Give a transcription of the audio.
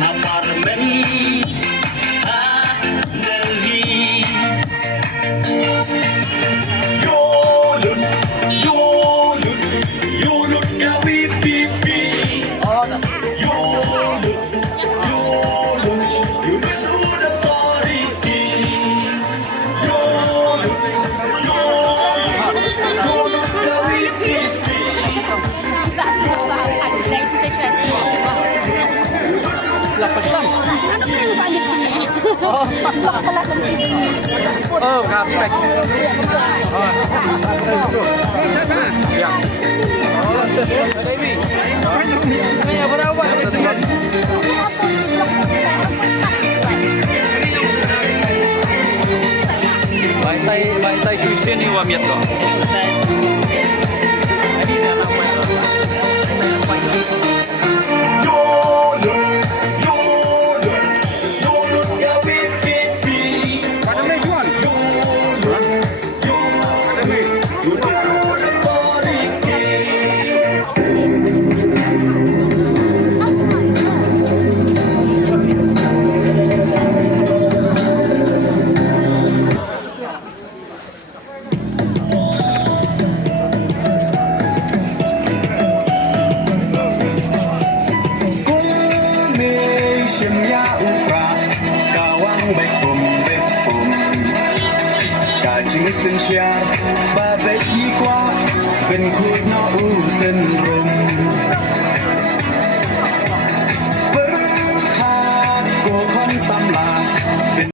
apartemen Delhi. Yulut, yulut, yulut gawi pipi. Yulut, yulut, yulut udah soriki. Yulut, yulut, yulut gawi pipi. Lapas lang. Ano ba yung panik niya? Oh. Pala kung sino. Oh, kapek. Ya. Kaya berawa ni sini. Baitai Christian ni wamiat ko. Semya upra kawang baik pum kajing sensyar babai ikwa ben kuit no u senrum berkat ko kon samla